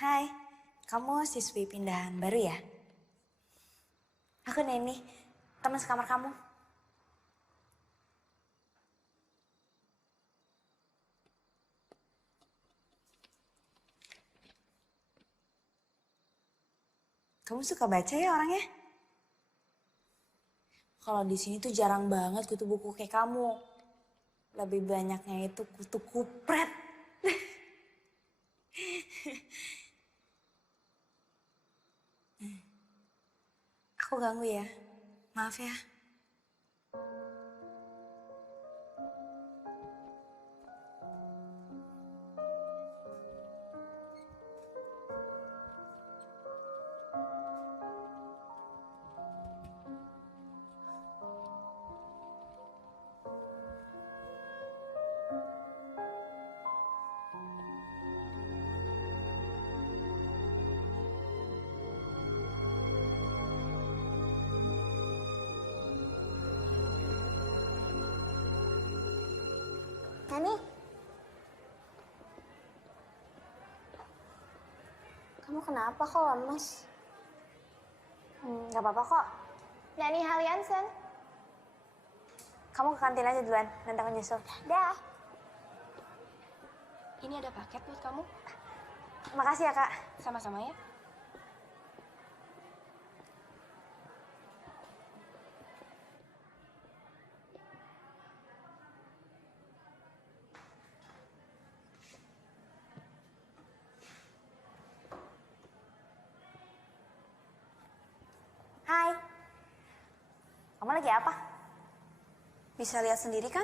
Hai, kamu siswi pindahan baru ya? Aku Neni, teman sekamar kamu. Kamu suka baca ya orangnya? Kalau di sini tuh jarang banget kutu buku kayak kamu. Lebih banyaknya itu kutu kupret. Aku ganggu ya, maaf ya. Nani, kamu kenapa kok lemes? Gak apa-apa kok. Nani Haliansen. Kamu ke kantin aja duluan, nanti aku nyusul. Dah. Ini ada paket buat kamu. Makasih ya kak. Sama-sama ya. Hai, kamu lagi apa? Bisa lihat sendiri kan?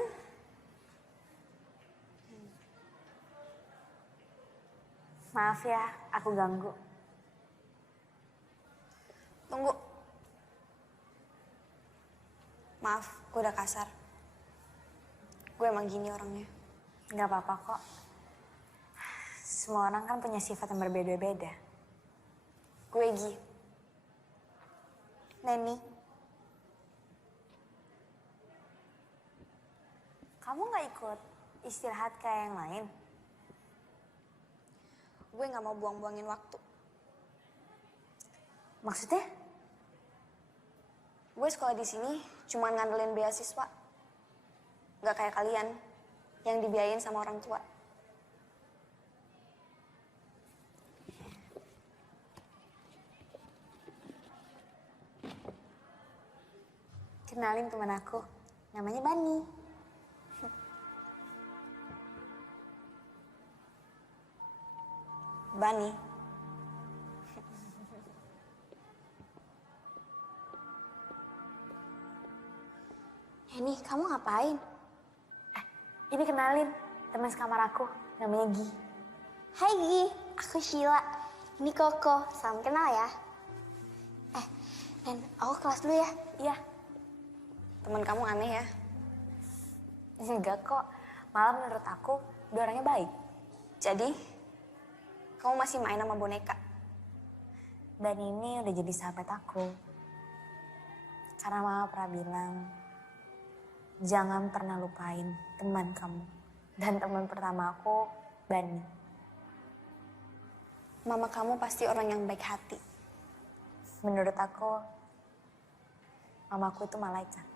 Maaf ya, aku ganggu. Tunggu. Maaf, gue udah kasar. Gue emang gini orangnya. Gak apa-apa kok. Semua orang kan punya sifat yang berbeda-beda. Gue Gi. Neni, kamu gak ikut istirahat kayak yang lain? Gue gak mau buang-buangin waktu. Maksudnya? Gue sekolah di sini cuma ngandelin beasiswa. Gak kayak kalian yang dibiayain sama orang tua. Kenalin teman aku, namanya Bani. Bani. Neni, kamu ngapain? Ini kenalin, teman sekamar aku, namanya Gi. Hai Gi, aku Sheila. Ini Koko, salam kenal ya. Nen, aku kelas dulu ya. Iya. Teman kamu aneh ya. Enggak kok, malah menurut aku dia orangnya baik. Jadi, kamu masih main sama boneka? Dan ini udah jadi sahabat aku. Karena mama pernah bilang, jangan pernah lupain teman kamu. Dan teman pertama aku, Bani. Mama kamu pasti orang yang baik hati. Menurut aku, mamaku itu malaikat.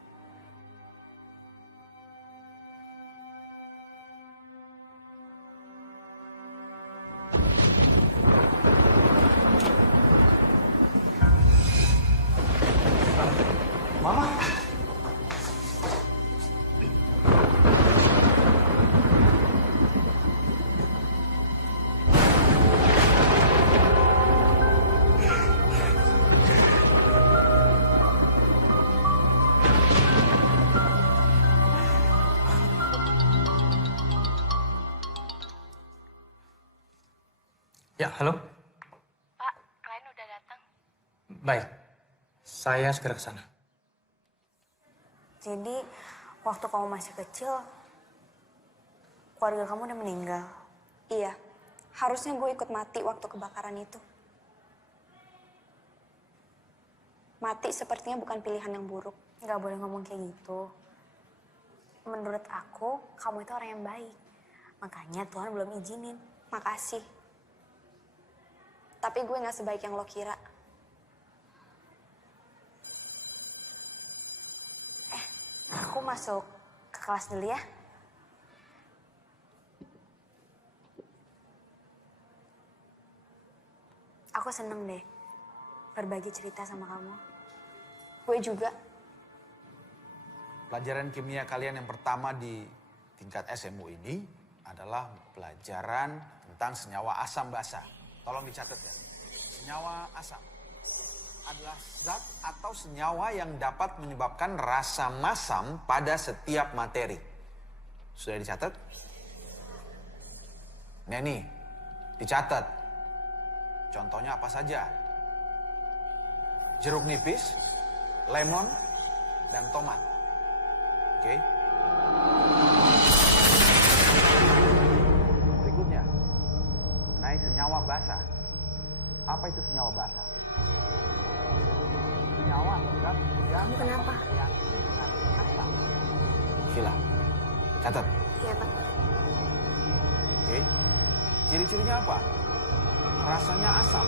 Mama. Ya, halo. Pak, klien udah datang. Baik, saya segera ke sana. Jadi, waktu kamu masih kecil, keluarga kamu udah meninggal. Iya, harusnya gue ikut mati waktu kebakaran itu. Mati sepertinya bukan pilihan yang buruk. Nggak boleh ngomong kayak gitu. Menurut aku, kamu itu orang yang baik. Makanya Tuhan belum izinin. Makasih. Tapi gue gak sebaik yang lo kira. Aku masuk ke kelas dulu ya. Aku seneng deh berbagi cerita sama kamu. Gue juga. Pelajaran kimia kalian yang pertama di tingkat SMU ini adalah pelajaran tentang senyawa asam basa. Tolong dicatat ya. Senyawa asam adalah zat atau senyawa yang dapat menyebabkan rasa masam pada setiap materi. Sudah dicatat? Nah nih, dicatat. Contohnya apa saja? Jeruk nipis, lemon, dan tomat. Oke. Berikutnya, naik senyawa basa. Apa itu senyawa basa? Senyawa atau zat yang Kenapa? bereaksi dengan asam. Sila, catat. Iya, Pak. Oke. Ciri-cirinya apa? Rasanya asam.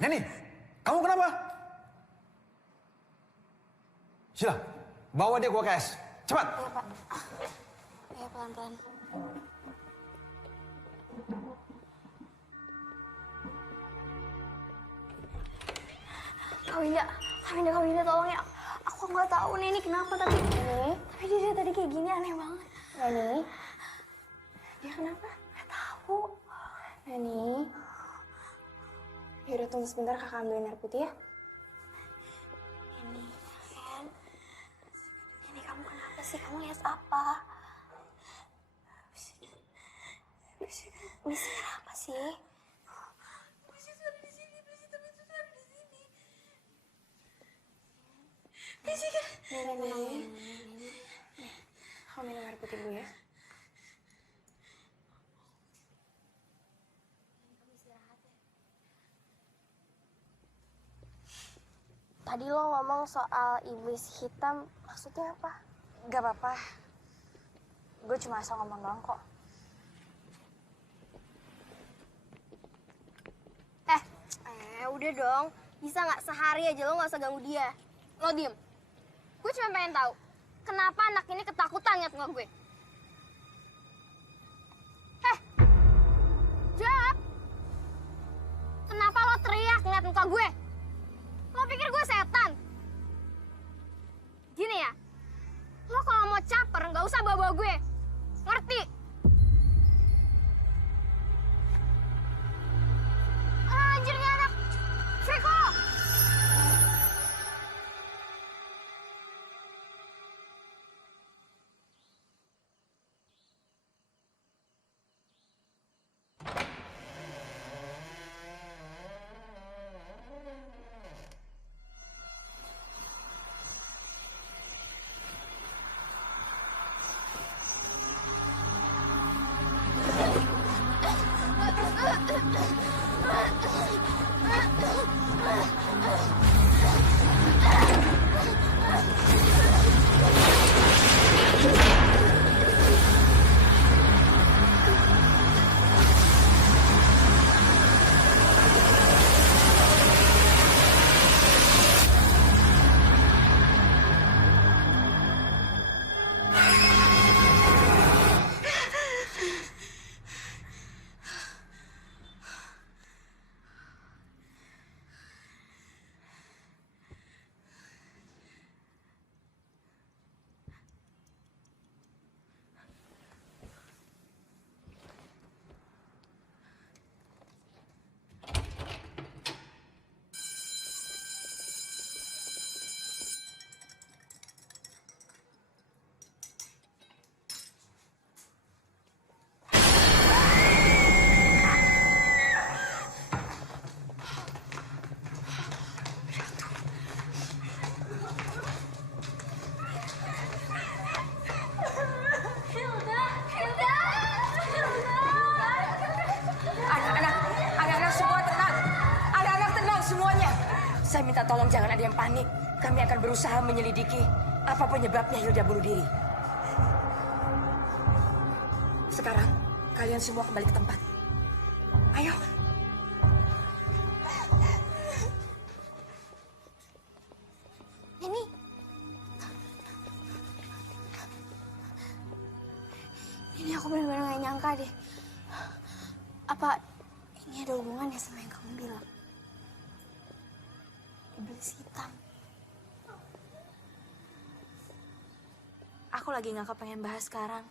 Neni, kamu kenapa? Sila, bawa dia ke UKS. Cepat. Iya, Pak. Iya, pelan-pelan. Kak Winda, tolong ya. Aku nggak tahu nih ini kenapa tapi dia tadi kayak gini aneh banget. Neni, Dia kenapa? nggak tahu. Neni, yaudah tunggu sebentar kakak ambilin air putih ya. Ini kamu kenapa sih? Kamu lihat apa? Bisik apa sih? Neni, kamu minum air putih dulu ya. Tadi lo ngomong soal iblis hitam, maksudnya apa? Gak apa-apa. Gue cuma asal ngomong doang kok. Udah dong. Bisa nggak sehari aja lo nggak usah ganggu dia. Lo diem. Gue cuma pengen tahu, kenapa anak ini ketakutan ngeliat muka gue? Jawab! Kenapa lo teriak ngeliat muka gue? Lo pikir gue setan? Gini ya, lo kalau mau caper nggak usah bawa-bawa gue. Ngerti? Anjir nih anak. Veko! Anak-anak semua tenang. Anak-anak tenang semuanya. Saya minta tolong jangan ada yang panik. Kami akan berusaha menyelidiki apa penyebabnya Hilda bunuh diri. Sekarang kalian semua kembali ke tempat. Ayo. Ini aku benar-benar gak nyangka deh. Apa ini ada hubungannya sama yang kamu bilang? Iblis hitam. Aku lagi gak kepengen bahas sekarang.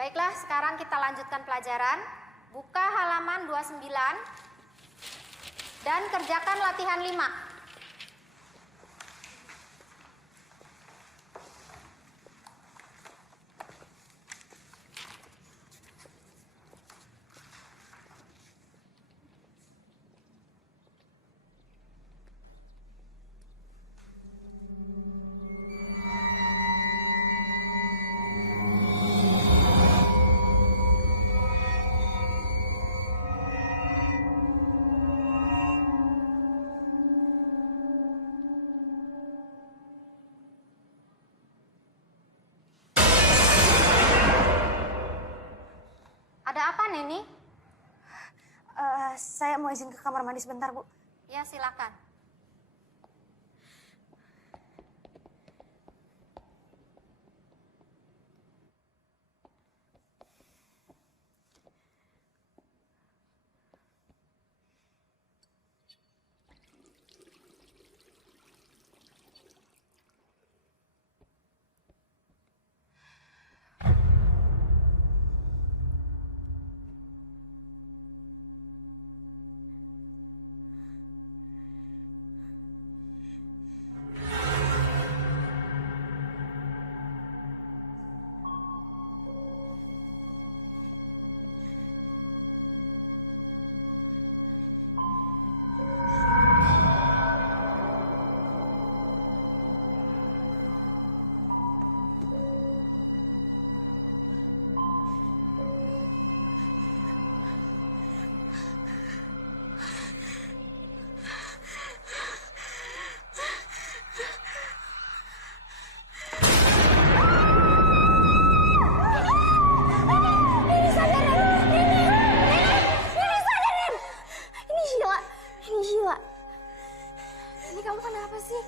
Baiklah, sekarang kita lanjutkan pelajaran. Buka halaman 29 dan kerjakan latihan 5. Ada apa, Neni? Saya mau izin ke kamar mandi sebentar, Bu. Ya, silakan. Ini kamu kenapa sih?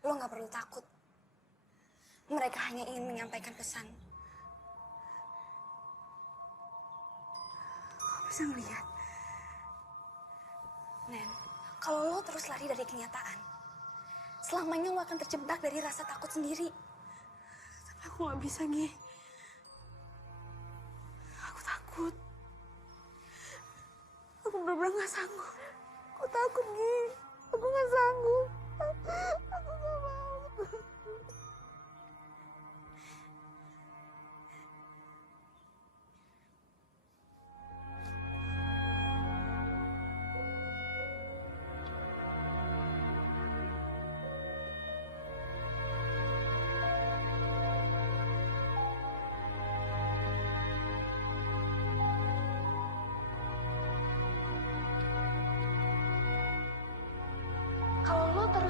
Lo gak perlu takut. Mereka hanya ingin menyampaikan pesan. Kok bisa ngeliat? Nen, kalau lo terus lari dari kenyataan, selamanya lo akan terjebak dari rasa takut sendiri. Tapi aku gak bisa, Gi. Aku takut. Aku bener-bener gak sanggup. Aku takut, Gi. Aku gak sanggup. Aku gak mau.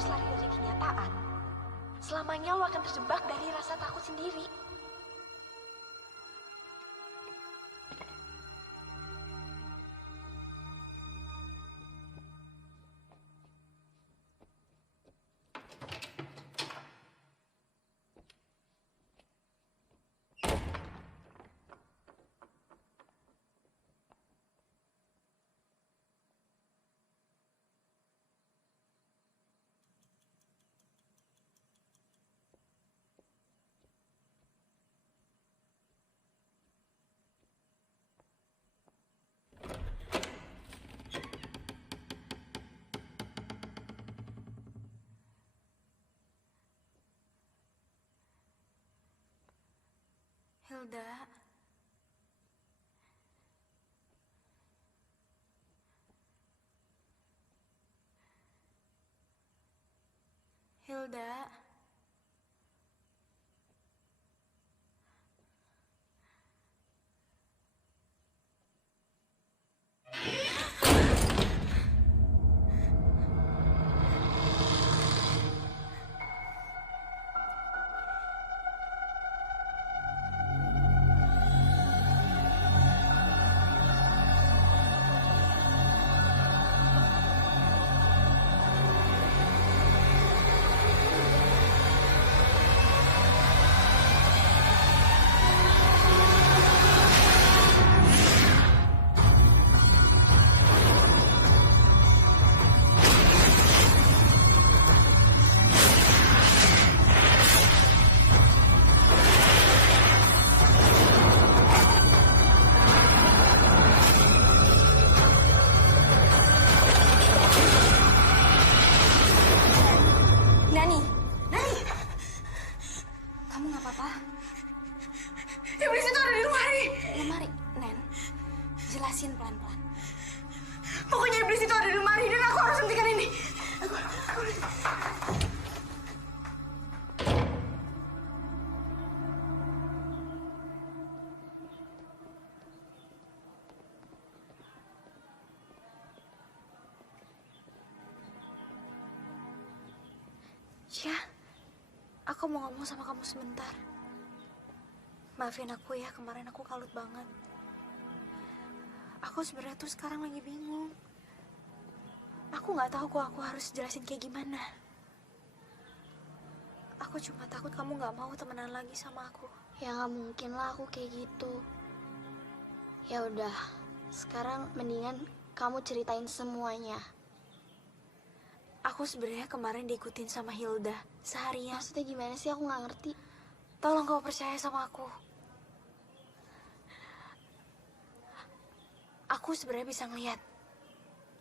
harus lari dari kenyataan, selamanya lo akan terjebak dari rasa takut sendiri. Hilda. Hilda. Nani, kamu nggak apa-apa? Iblis itu ada di lemari. Lemari, Nen. Jelasin pelan-pelan. Pokoknya iblis itu ada di lemari dan aku harus hentikan ini. Ya, aku mau ngomong sama kamu sebentar. Maafin aku ya, kemarin aku kalut banget. Aku sebenarnya tuh sekarang lagi bingung. Aku nggak tahu kok aku harus jelasin kayak gimana. Aku cuma takut kamu nggak mau temenan lagi sama aku. Ya nggak mungkin lah aku kayak gitu. Ya udah, sekarang mendingan kamu ceritain semuanya. Aku sebenarnya kemarin diikutin sama Hilda seharian. Maksudnya gimana sih? Aku nggak ngerti. Tolong kau percaya sama aku. Aku sebenarnya bisa ngeliat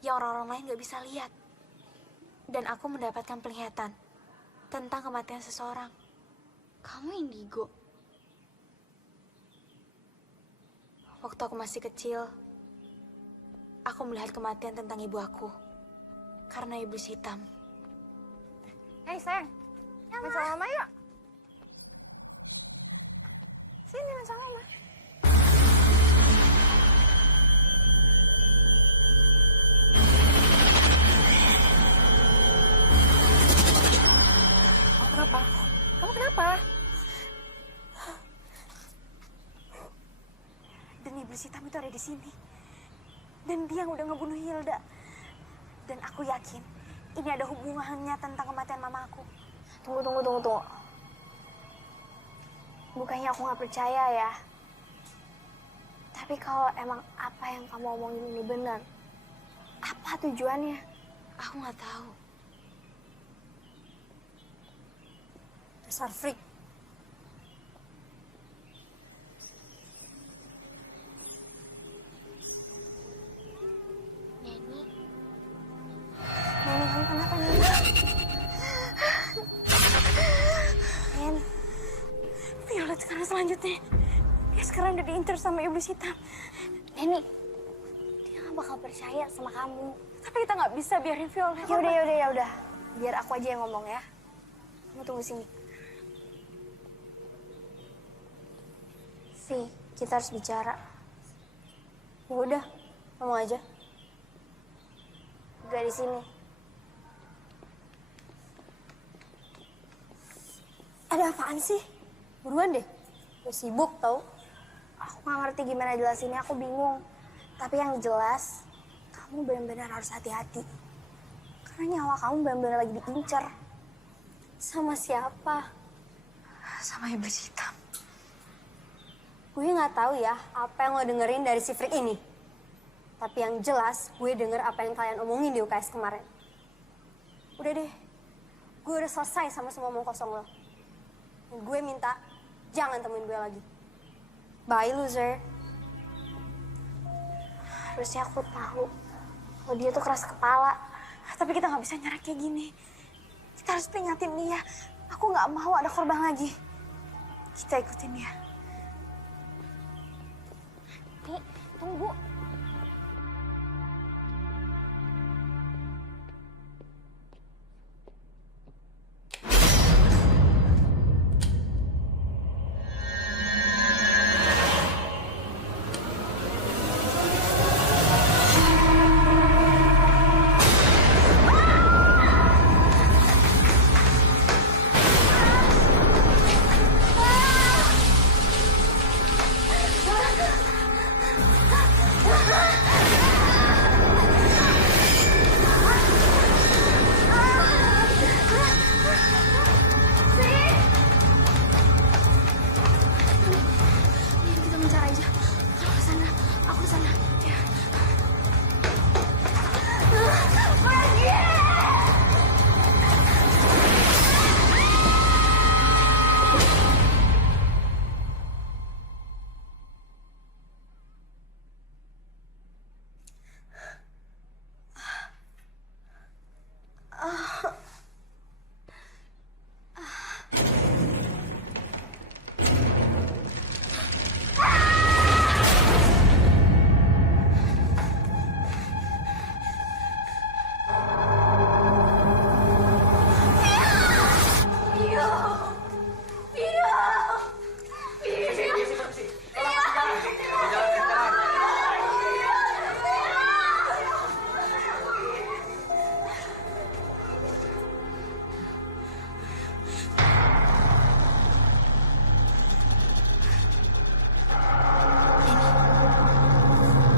yang orang-orang lain nggak bisa lihat. Dan aku mendapatkan penglihatan tentang kematian seseorang. Kamu indigo. Waktu aku masih kecil, aku melihat kematian tentang ibu aku karena iblis hitam. Hei sayang, main sama mama yuk. Sini main sama mama. Kenapa? Kamu kenapa? Dan iblis hitam itu ada di sini. Dan dia yang udah ngebunuh Hilda. Dan aku yakin ini ada hubungannya tentang kematian mama aku. Tunggu. Bukannya aku nggak percaya ya. Tapi kalau emang apa yang kamu omongin ini benar, apa tujuannya? Aku nggak tahu. Dasar freak. Neni, Neni, kamu kenapa nih? Nen, Violet sekarang selanjutnya. Dia sekarang udah diinter sama iblis hitam. Neni, dia nggak bakal percaya sama kamu. Tapi kita nggak bisa biarin Violet. Ya udah. Biar aku aja yang ngomong ya. Kamu tunggu sini. Vi, kita harus bicara. Ya udah, ngomong aja. Gak di sini. Ada apaan sih? Buruan deh. Gue sibuk tau. Aku gak ngerti gimana jelasinnya, aku bingung. Tapi yang jelas, kamu benar-benar harus hati-hati. Karena nyawa kamu benar-benar lagi diincar. Sama siapa? Sama iblis hitam. Gue nggak tahu ya apa yang lo dengerin dari si freak ini. Tapi yang jelas gue denger apa yang kalian omongin di UKS kemarin. Udah deh, gue udah selesai sama semua omong kosong lo. Dan gue minta jangan temuin gue lagi. Bye loser. Harusnya aku tahu kalau dia tuh keras kepala. Tapi kita nggak bisa nyerah kayak gini. Kita harus peringatin dia. Aku nggak mau ada korban lagi. Kita ikutin dia. Nih, tunggu. Kita mencari aja. Aku ke sana. Aku ke sana. Ya.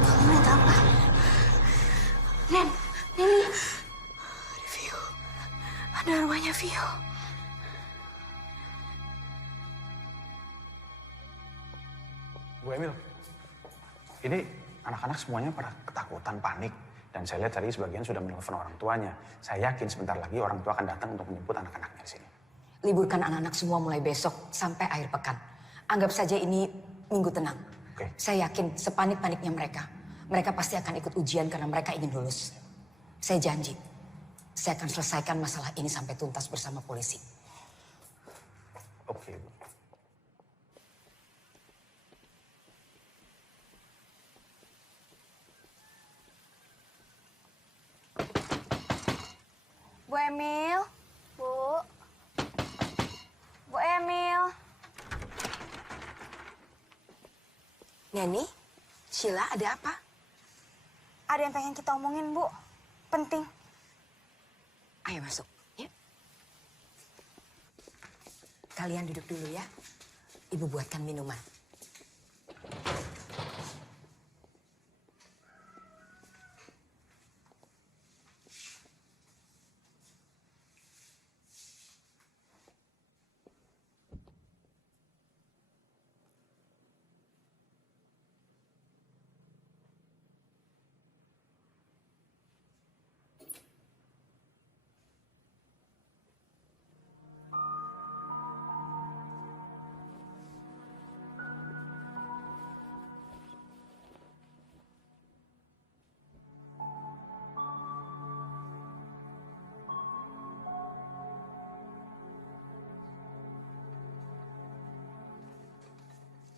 Kamu lihat apa? Nen, Neni. Ada Vio. Ada arwahnya Vio. Bu Emil, ini anak-anak semuanya pada ketakutan, panik. Dan saya lihat tadi sebagian sudah menelpon orang tuanya. Saya yakin sebentar lagi orang tua akan datang untuk menjemput anak-anaknya di sini. Liburkan anak-anak semua mulai besok sampai akhir pekan. Anggap saja ini minggu tenang. Oke. Saya yakin sepanik-paniknya mereka. Mereka pasti akan ikut ujian karena mereka ingin lulus. Saya janji, saya akan selesaikan masalah ini sampai tuntas bersama polisi. Oke, Bu. Bu Emil. Bu. Bu Emil. Neni, Sheila, ada apa? Ada yang pengen kita omongin, Bu. Penting. Ayo masuk, ya. Kalian duduk dulu ya. Ibu buatkan minuman.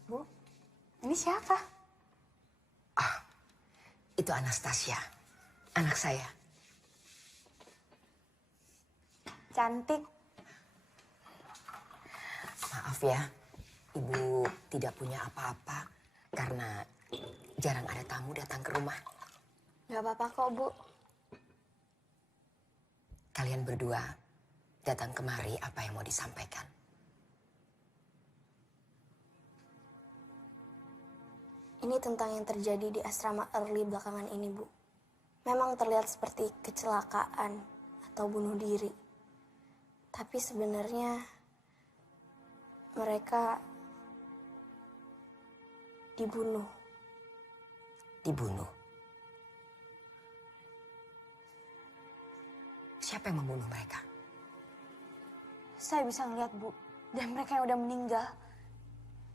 Bu, ini siapa? Itu Anastasia, anak saya. Cantik. Maaf ya, Ibu tidak punya apa-apa karena jarang ada tamu datang ke rumah. Gak apa-apa kok, Bu. Kalian berdua datang kemari apa yang mau disampaikan? Ini tentang yang terjadi di asrama early belakangan ini, Bu. Memang terlihat seperti kecelakaan atau bunuh diri. Tapi sebenarnya mereka dibunuh. Dibunuh. Siapa yang membunuh mereka? Saya bisa ngeliat, Bu. Dan mereka yang udah meninggal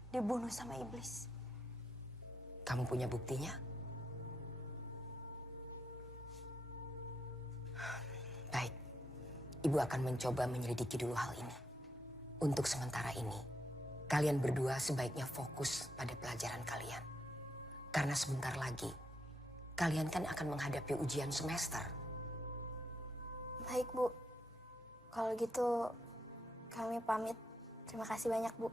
dibunuh sama iblis. Kamu punya buktinya? Baik, Ibu akan mencoba menyelidiki dulu hal ini. Untuk sementara ini, kalian berdua sebaiknya fokus pada pelajaran kalian. Karena sebentar lagi, kalian kan akan menghadapi ujian semester. Baik, Bu. Kalau gitu kami pamit. Terima kasih banyak, Bu.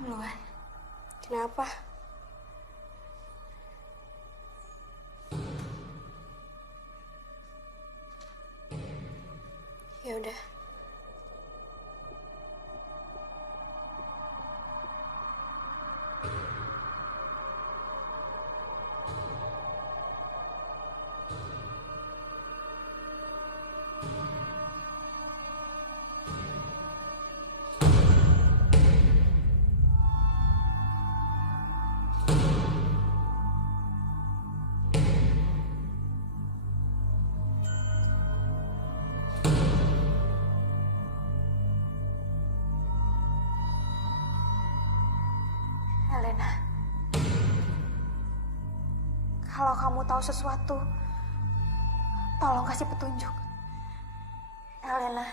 Luan, Kenapa? Ya udah. Helena. Kalau kamu tahu sesuatu, tolong kasih petunjuk. Helena.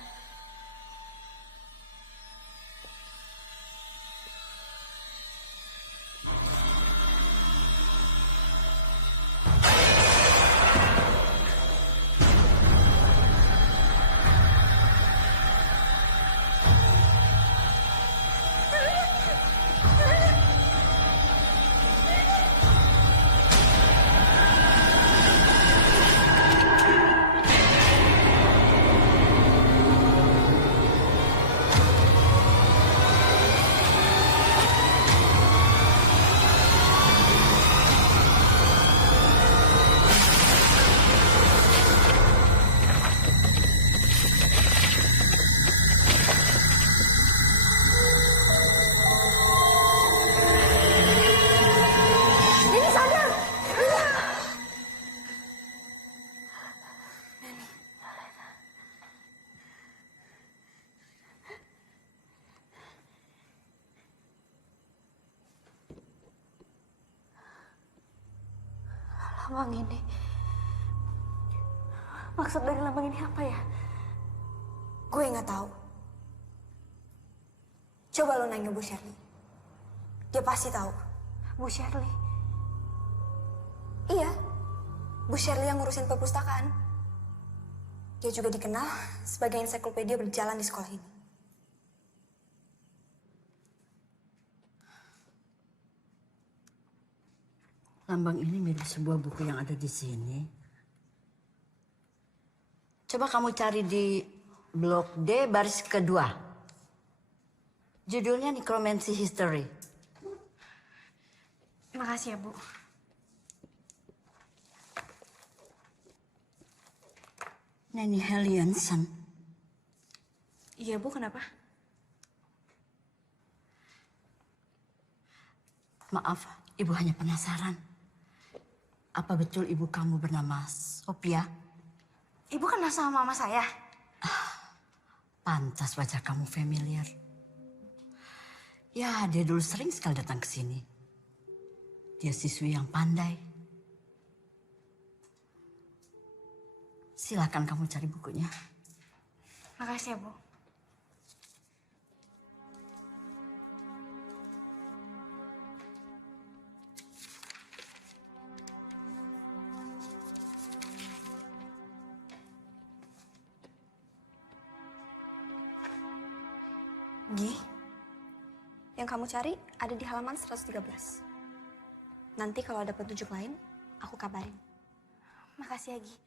Lambang ini. Maksud dari lambang ini apa ya? Gue nggak tahu. Coba lo nanya Bu Shirley. Dia pasti tahu. Bu Shirley. Iya, Bu Shirley yang ngurusin perpustakaan. Dia juga dikenal sebagai ensiklopedia berjalan di sekolah ini. Lambang ini mirip sebuah buku yang ada di sini. Coba kamu cari di blok D baris kedua. Judulnya Necromancy History. Makasih ya, Bu. Nanny Hellianson. Iya, Bu, kenapa? Maaf, Ibu hanya penasaran. Apa betul ibu kamu bernama Sophia? Ibu kenal sama mama saya. Pantas wajah kamu familiar. Ya, dia dulu sering sekali datang ke sini. Dia siswi yang pandai. Silakan kamu cari bukunya. Makasih ya, Bu. Gi, Yang kamu cari ada di halaman 113. Nanti kalau ada petunjuk lain, aku kabarin. Makasih ya, Gi.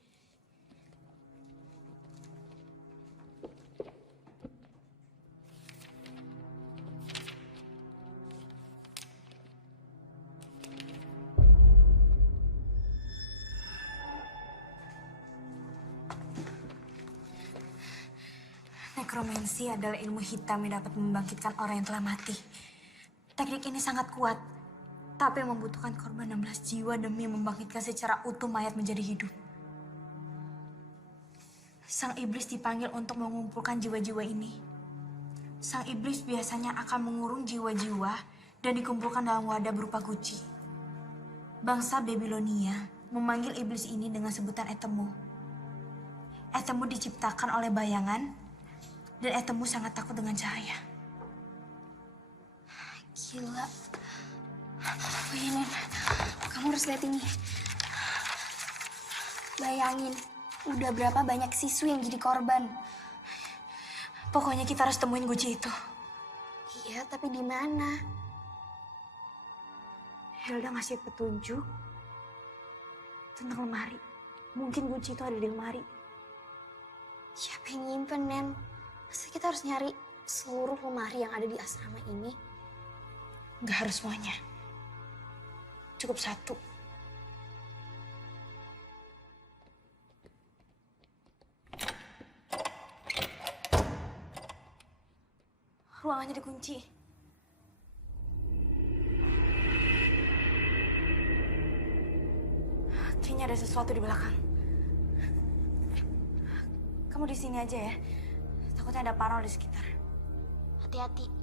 Nekromansi adalah ilmu hitam yang dapat membangkitkan orang yang telah mati. Teknik ini sangat kuat, tapi membutuhkan korban 16 jiwa demi membangkitkan secara utuh mayat menjadi hidup. Sang iblis dipanggil untuk mengumpulkan jiwa-jiwa ini. Sang iblis biasanya akan mengurung jiwa-jiwa dan dikumpulkan dalam wadah berupa guci. Bangsa Babilonia memanggil iblis ini dengan sebutan Etemu. Etemu diciptakan oleh bayangan, dan Etemu sangat takut dengan cahaya. Gila. Oh iya, Nen. Kamu harus lihat ini. Bayangin, udah berapa banyak siswi yang jadi korban. Pokoknya kita harus temuin guci itu. Iya, tapi di mana? Hilda ngasih petunjuk tentang lemari. Mungkin guci itu ada di lemari. Siapa yang nyimpen, Nen? Masa kita harus nyari seluruh lemari yang ada di asrama ini? Nggak harus semuanya. Cukup satu. Ruangannya dikunci. Kayaknya ada sesuatu di belakang. Kamu di sini aja ya. Takutnya ada parno di sekitar. Hati-hati.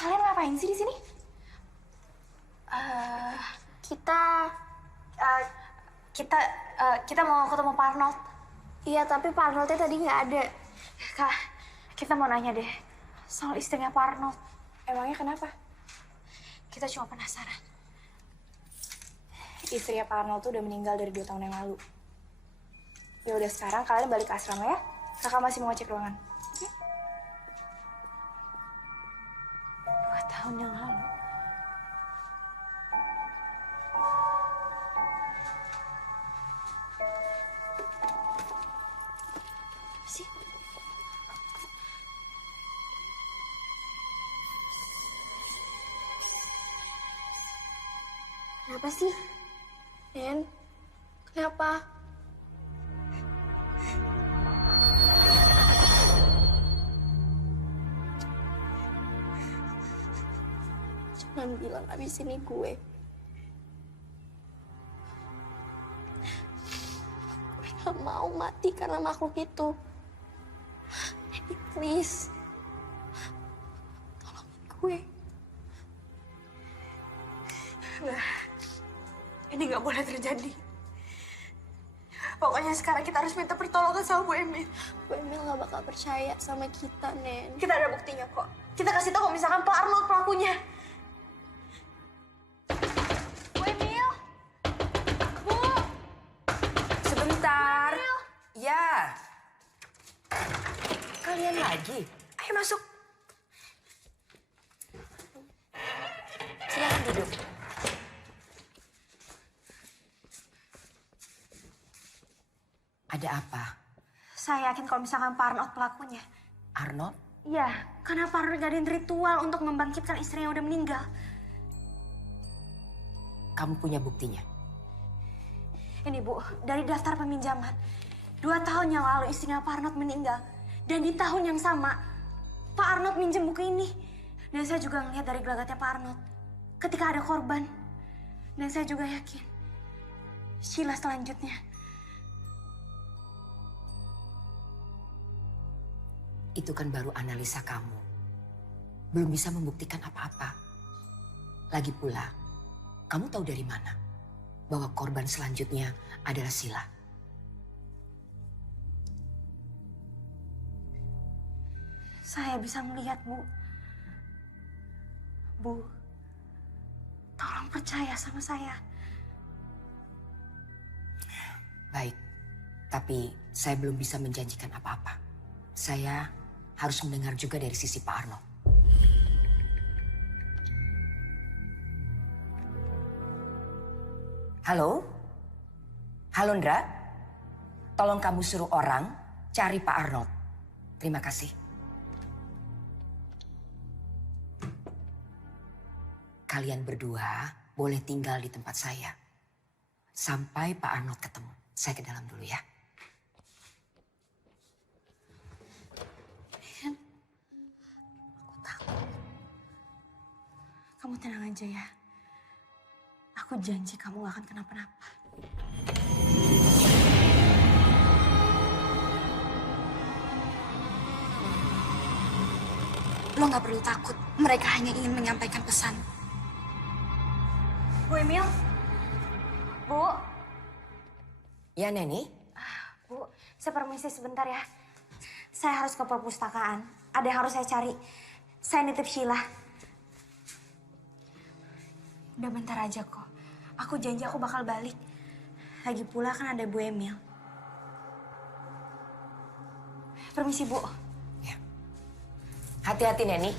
Kalian ngapain sih di sini? Kita mau ketemu Pak Arnold. Iya, tapi Pak Arnoldnya tadi nggak ada. Kak, kita mau nanya deh soal istrinya Pak Arnold. Emangnya kenapa? Kita cuma penasaran. Istrinya Pak Arnold tuh udah meninggal dari 2 tahun yang lalu. Ya udah, sekarang kalian balik ke asrama ya. Kakak masih mau cek ruangan. 2 tahun yang lalu. Sih. Kenapa sih? Nen, kenapa? Jangan bilang abis ini gue. Gue gak mau mati karena makhluk itu. Jadi please, tolongin gue. Nggak. Ini nggak boleh terjadi. Pokoknya sekarang kita harus minta pertolongan sama Bu Emil. Bu Emil gak bakal percaya sama kita, Nen. Kita ada buktinya kok. Kita kasih tahu kalau misalkan Pak Arnold pelakunya. Bu Emil! Bu! Sebentar. Ya. Kalian lagi? Ayo masuk. Silakan duduk. Ada apa? Saya yakin kalau misalkan Pak Arnold pelakunya. Arnold? Iya, karena Pak Arnold ngadain ritual untuk membangkitkan istrinya yang udah meninggal. Kamu punya buktinya? Ini Bu, dari daftar peminjaman. 2 tahun yang lalu istrinya Pak Arnold meninggal. Dan di tahun yang sama, Pak Arnold minjem buku ini. Dan saya juga ngelihat dari gelagatnya Pak Arnold ketika ada korban. Dan saya juga yakin Sheila selanjutnya. Itu kan baru analisa kamu. Belum bisa membuktikan apa-apa. Lagi pula, kamu tahu dari mana bahwa korban selanjutnya adalah Sheila? Saya bisa melihat, Bu. Bu, tolong percaya sama saya. Baik, tapi saya belum bisa menjanjikan apa-apa. Saya harus mendengar juga dari sisi Pak Arnold. Halo? Halo, Ndra? Tolong kamu suruh orang cari Pak Arnold. Terima kasih. Kalian berdua boleh tinggal di tempat saya. Sampai Pak Arnold ketemu. Saya ke dalam dulu ya. Kamu tenang aja ya. Aku janji kamu gak akan kenapa-napa. Lo gak perlu takut. Mereka hanya ingin menyampaikan pesan. Bu Emil? Bu? Ya, Neni? Bu, saya permisi sebentar ya. Saya harus ke perpustakaan. Ada yang harus saya cari. Saya nitip Sheila. Udah bentar aja kok. Aku janji aku bakal balik. Lagi pula kan ada Bu Emil. Permisi, Bu. Ya. Hati-hati, Neni.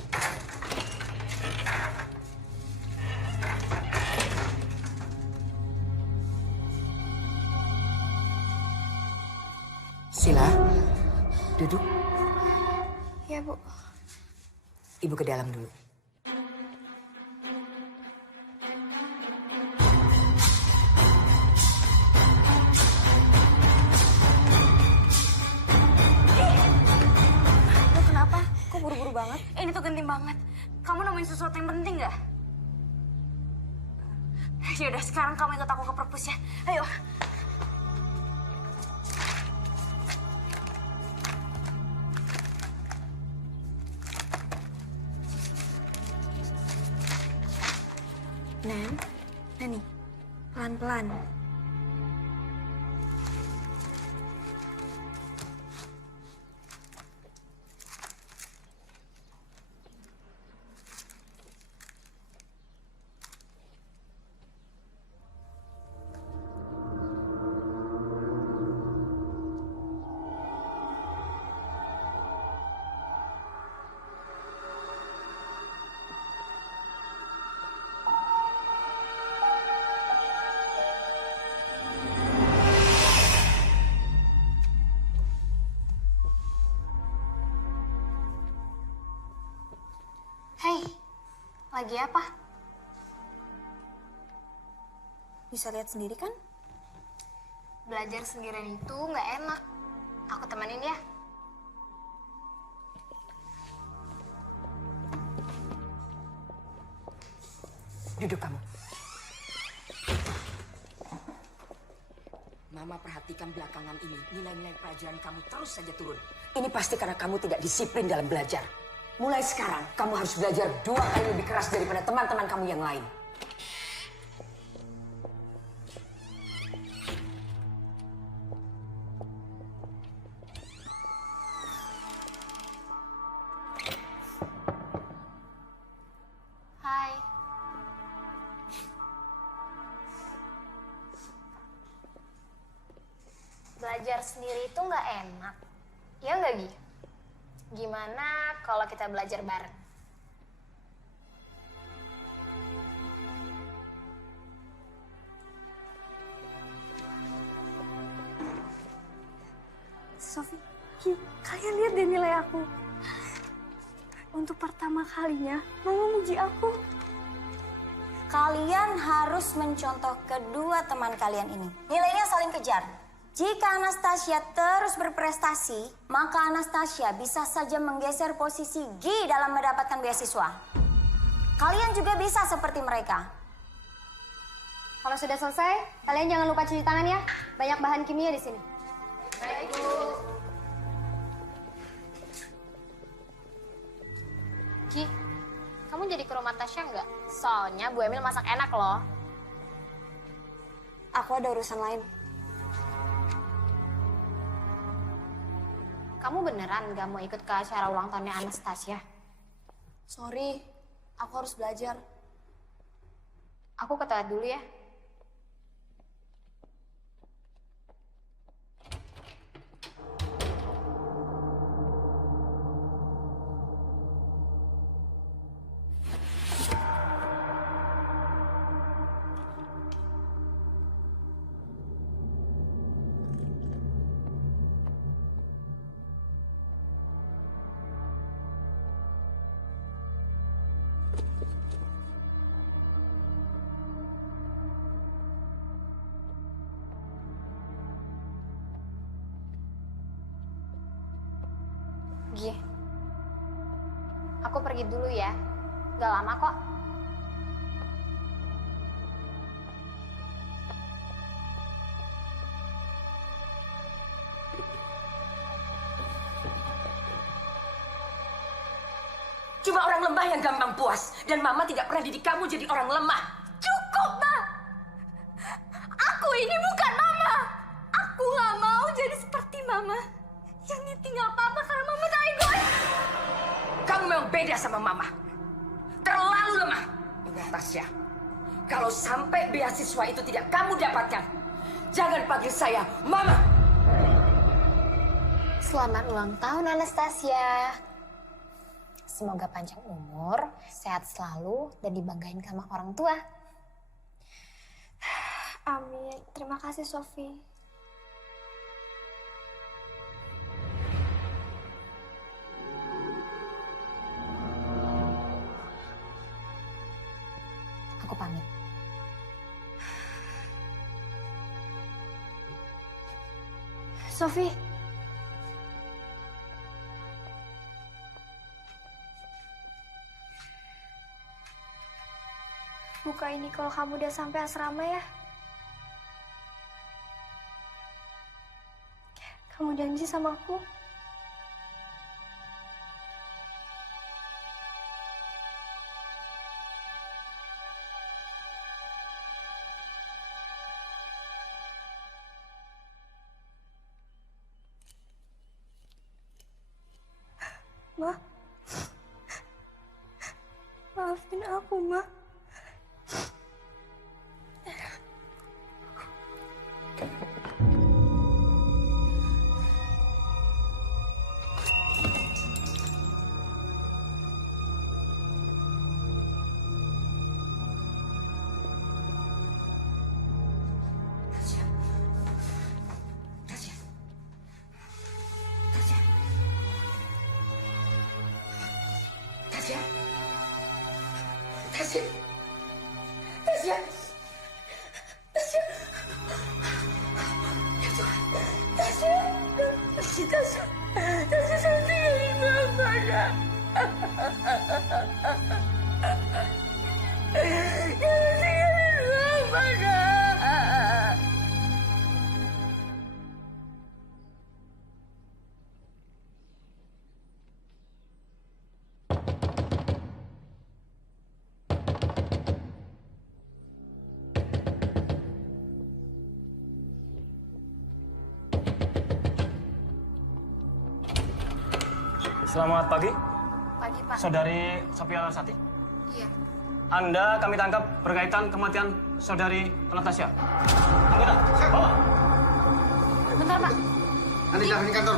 Sheila, duduk. Ya, Bu. Ibu ke dalam dulu. Lo kenapa? Kok buru-buru banget? Ini tuh genting banget. Kamu nemuin sesuatu yang penting gak? Yaudah, sekarang kamu ikut aku ke perpus ya. Ayo. Neni, pelan-pelan. Hei, lagi apa? Bisa lihat sendiri kan? Belajar sendirian itu nggak enak. Aku temenin ya. Duduk kamu. Mama perhatikan belakangan ini, nilai-nilai pelajaran kamu terus saja turun. Ini pasti karena kamu tidak disiplin dalam belajar. Mulai sekarang, kamu harus belajar 2 kali lebih keras daripada teman-teman kamu yang lain. sendiri itu nggak enak. Ya nggak, Gi? Gimana kalau kita belajar bareng? Sofi, kalian lihat deh nilai aku. Untuk pertama kalinya, Mama muji aku. Kalian harus mencontoh kedua teman kalian ini. Nilainya saling kejar. Jika Anastasia terus berprestasi, maka Anastasia bisa saja menggeser posisi Gi dalam mendapatkan beasiswa. Kalian juga bisa seperti mereka. Kalau sudah selesai, kalian jangan lupa cuci tangan ya. Banyak bahan kimia di sini. Baik, Bu. Gi, kamu jadi ke rumah Tasya nggak? Soalnya Bu Emil masak enak loh. Aku ada urusan lain. Kamu beneran nggak mau ikut ke acara ulang tahunnya Anastasia? Sorry, aku harus belajar. Aku ke toilet dulu ya. Gi, aku pergi dulu ya. Gak lama kok. Cuma orang lemah yang gampang puas. Dan Mama tidak pernah didik kamu jadi orang lemah. Cukup, Ma! Aku ini bukan Mama! Aku gak mau jadi seperti Mama. Yang ditinggal Papa karena Mama tak egois. Kamu memang beda sama Mama. Terlalu lemah. Ingat Tasya, kalau sampai beasiswa itu tidak kamu dapatkan, jangan panggil saya Mama. Selamat ulang tahun Anastasia. Semoga panjang umur, sehat selalu, dan dibanggain sama orang tua. Amin. Terima kasih, Sofi. Aku pamit. Sofi. Buka ini kalau kamu udah sampai asrama ya. Kamu janji sama aku? Ma, maafin aku, Ma. Selamat pagi. Pagi, Pak. Saudari Sophia Larsati. Iya. Anda kami tangkap berkaitan kematian saudari Anastasia. Anggota, bawa. Bentar, Pak. Nanti jangan di kantor.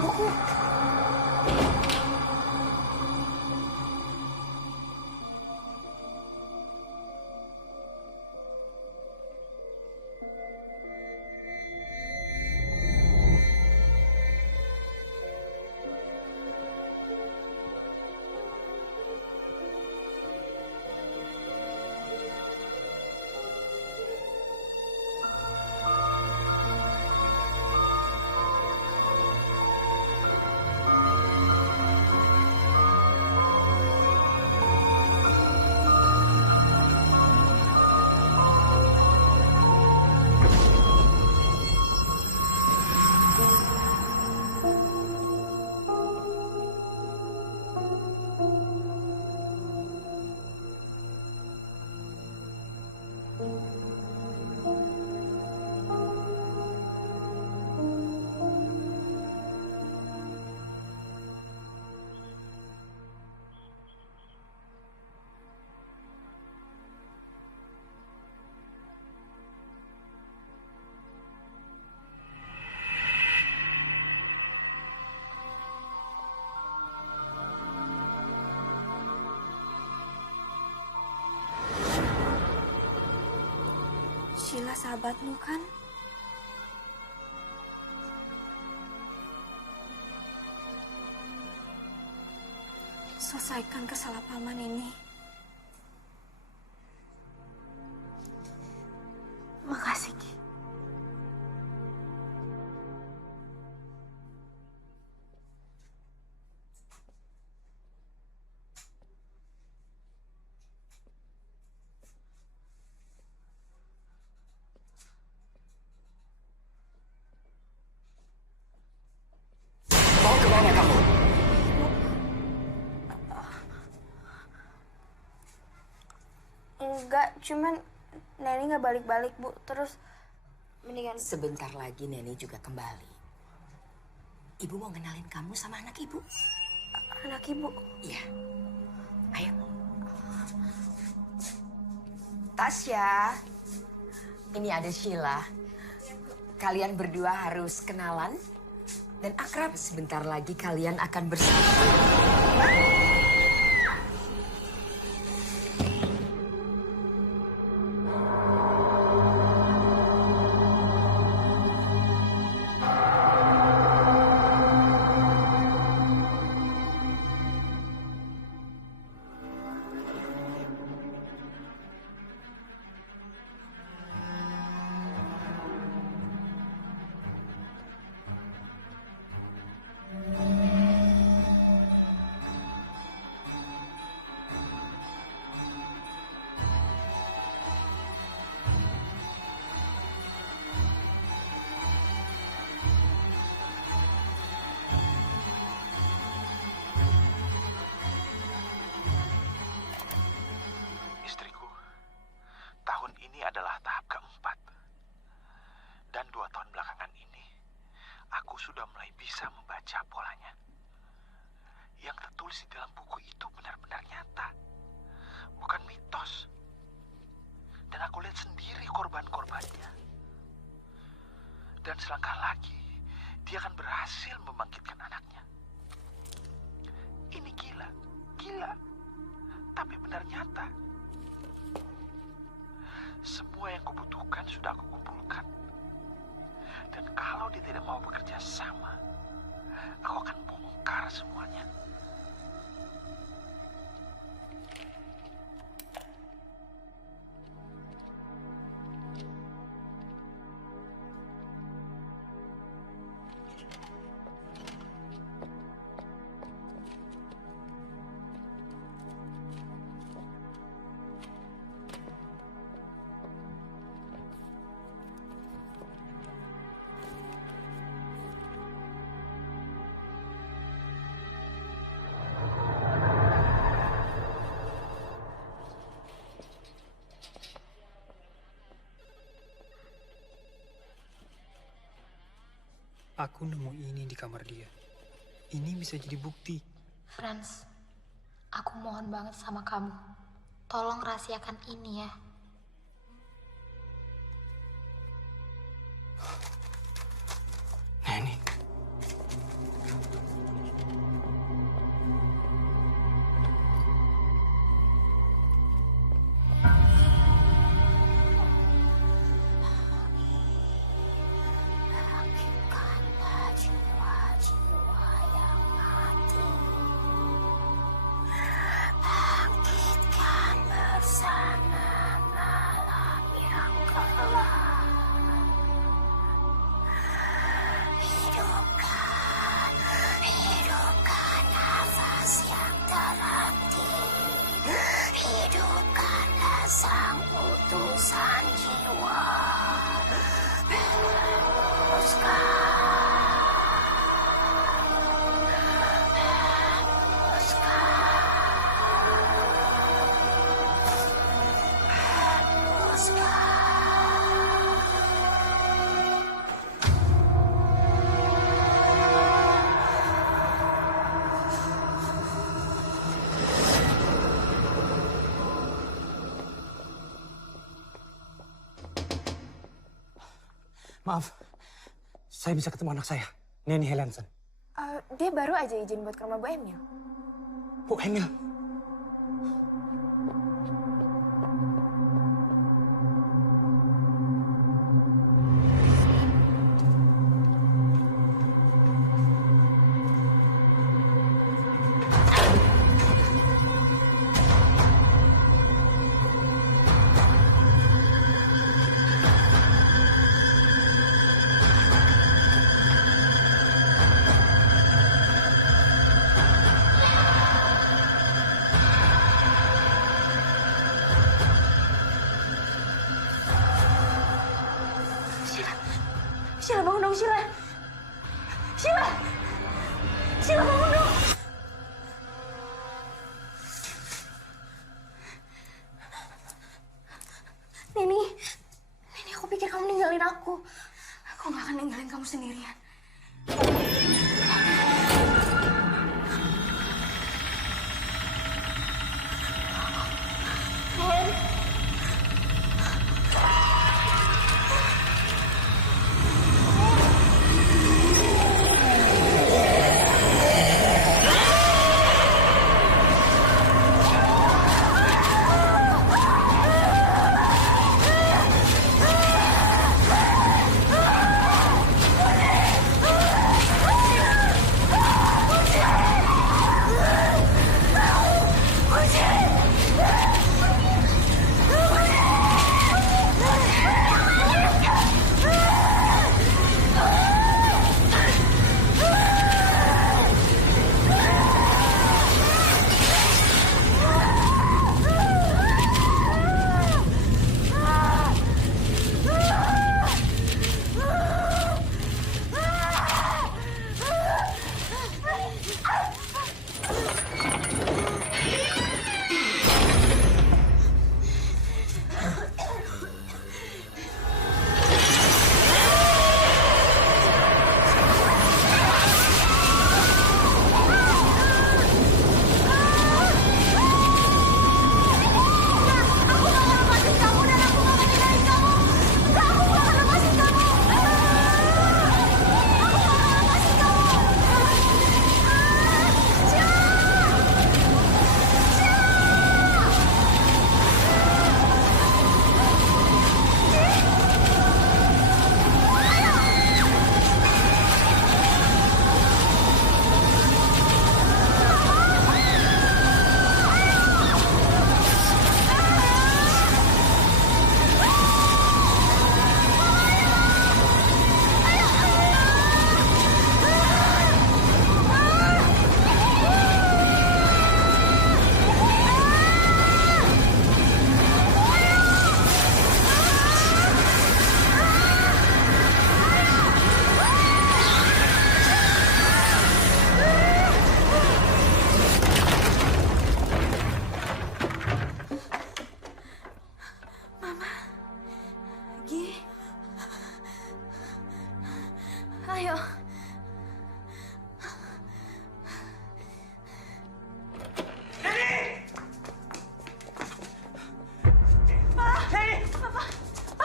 Sheila sahabatmu kan? Selesaikan kesalahpahaman ini. Makasih, Ki. Mau kemana kamu? Enggak, cuman Neni nggak balik-balik, Bu. Terus mendingan... Sebentar lagi Neni juga kembali. Ibu mau kenalin kamu sama anak ibu. Anak ibu? Iya. Ayo. Tasya. Ini ada Sheila. Kalian berdua harus kenalan dan akrab. Sebentar lagi kalian akan bersama. Istriku, tahun ini adalah tahap keempat. Dan 2 tahun belakangan ini, aku sudah mulai bisa membaca polanya. Yang tertulis di dalam buku itu benar-benar nyata, bukan mitos. Dan aku lihat sendiri korban-korbannya. Dan selangkah lagi, dia akan berhasil membangkitkan anaknya. Ini gila, tapi benar nyata. Semua yang kubutuhkan sudah aku kumpulkan. Dan kalau dia tidak mau bekerja sama, aku akan bongkar semuanya. Aku nemu ini di kamar dia. Ini bisa jadi bukti. Franz, aku mohon banget sama kamu. Tolong rahasiakan ini ya. Neni, Maaf, saya bisa ketemu anak saya, Neni Helenson. Dia baru aja izin buat ke rumah Bu Emil. Bu Emil? Sheila bangun dong, Sheila. Sheila! Sheila bangun dong. Neni, aku pikir kamu ninggalin aku. Aku gak akan ninggalin kamu sendirian. Ayo. Pak,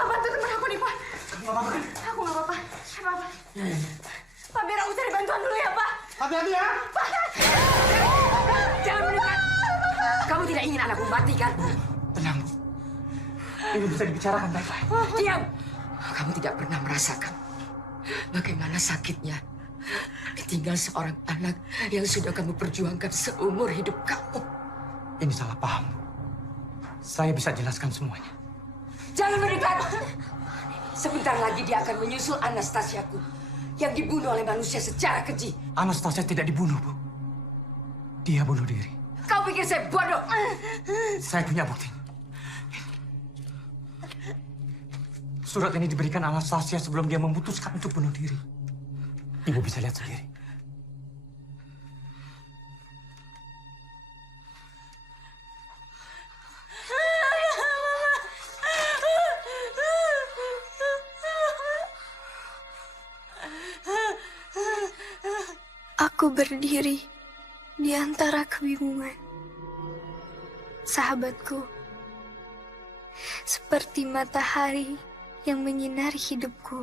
bantu teman aku nih, Pak. Kamu apa-apa kan? Aku nggak apa-apa. Apa-apa. Pak, biar aku cari bantuan dulu ya, Pak. Hati-hati ya. Pak. Jangan mendekat. Kamu tidak ingin anakku mati kan? Tenang, Bu. Ini bisa dibicarakan baik-baik. Diam. Kamu tidak pernah merasakan bagaimana sakitnya ditinggal seorang anak yang sudah kamu perjuangkan seumur hidup kamu. Ini salah paham, Bu. Saya bisa jelaskan semuanya. Jangan mendekat. Sebentar lagi dia akan menyusul Anastasiaku yang dibunuh oleh manusia secara keji. Anastasia tidak dibunuh, Bu. Dia bunuh diri. Kau pikir saya bodoh? Saya punya bukti. Surat ini diberikan Anastasia sebelum dia memutuskan untuk bunuh diri. Ibu bisa lihat sendiri. Aku berdiri di antara kebingungan. Sahabatku, seperti matahari yang menyinari hidupku.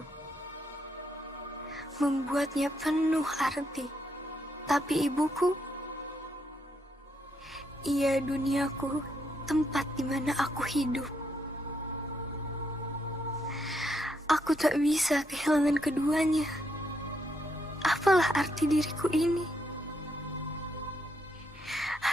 membuatnya penuh arti. Tapi ibuku, ia duniaku, tempat di mana aku hidup. Aku tak bisa kehilangan keduanya. Apalah arti diriku ini?